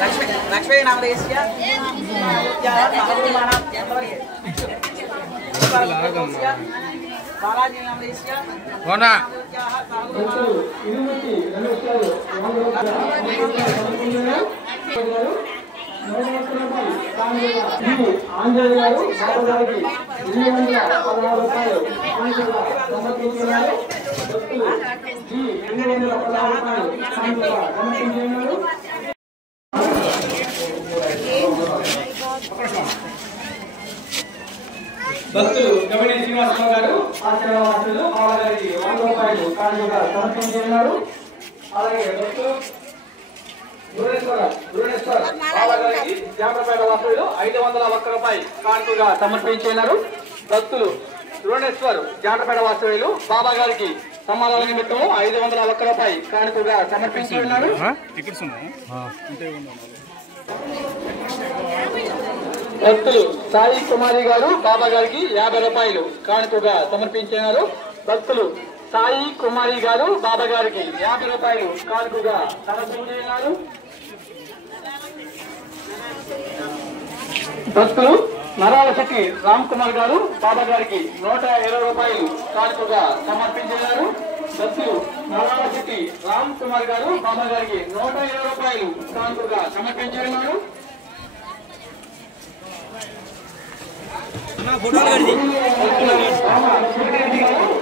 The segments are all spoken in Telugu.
लक्ष्मी नामदेस्य बालाजी नामदेस्य कोना భక్తులు గమని శ్రీనివాసరావు గారు ఆశీర్వాదాలు బాబాగారికి 100 రూపాయలు కానుకగా సమర్పించారు. అలాగే భక్తులు గురునేశ్వర బాబాగారికి జామరపేట వాసులు 501 రూపాయలు కానుకగా సమర్పించారు. భక్తులు గురునేశ్వర్ జామరపేట వాసులు బాబాగారికి సమాధాన నిమిత్తం 501 రూపాయలు కానుకగా సమర్పించారు. భక్తులు సాయి కుమారి గారు బాబా గారికి 50 రూపాయలు కానుకగా సమర్పించారు. భక్తులు సాయి కుమారి గారు బాబా గారికి 50 రూపాయలు కానుకగా సమర్పించారు. భక్తులు నరాల శెట్టి రామ్ కుమార్ గారు బాబా గారికి 120 రూపాయలు కానుకగా సమర్పించారు. భక్తులు నరాల శెట్టి రామ్ కుమార్ గారు బాబా గారికి 120 రూపాయలు కానుకగా సమర్పించారు.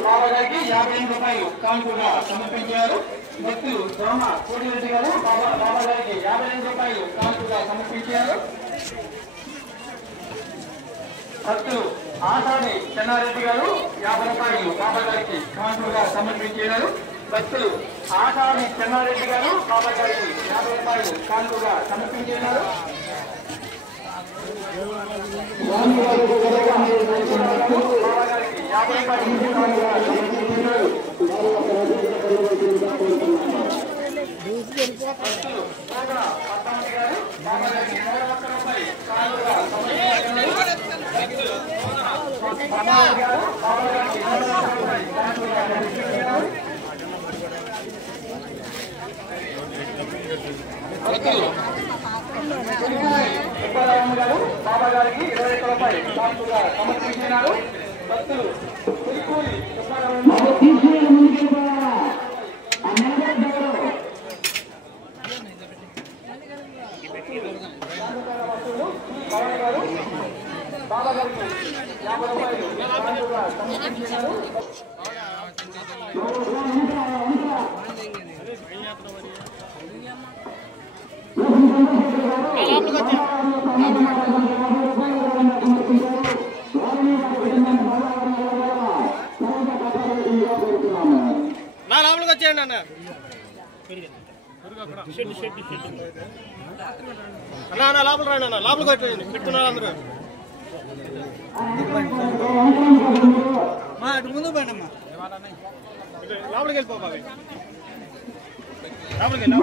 బాబాగారికి 50 రూపాయలు కానుకగా సమర్పించారు. భక్తులు సోమ కోటిరెడ్డి గారు బాబాగారికి 52 రూపాయలు కానుకగా సమర్పించారు. భక్తులు ఆసాది చెన్నారెడ్డి గారు 50 రూపాయలు బాబాగారికి కానుకగా సమర్పించారు. భక్తులు ఆసాది చెన్నారెడ్డి గారు బాబాగారికి 50 రూపాయలు కానుకగా సమర్పించారు. గారు బాబా గారికి 21 రూపాయలు కానుకగా సమర్పించారు. భక్తులు బాబా గారికి 50 రూపాయలు కానుకగా సమర్పించారు. నా లోపలికి వచ్చేయండి అన్న. అన్న లోపల రండి అన్న, లోపలికి వచ్చేయండి. పెట్టుకున్నారు అందరూ అటు ముందు పోయినమ్మా, లోపలికి వెళ్ళిపో బాబాయ్, లోపలికి వెళ్ళి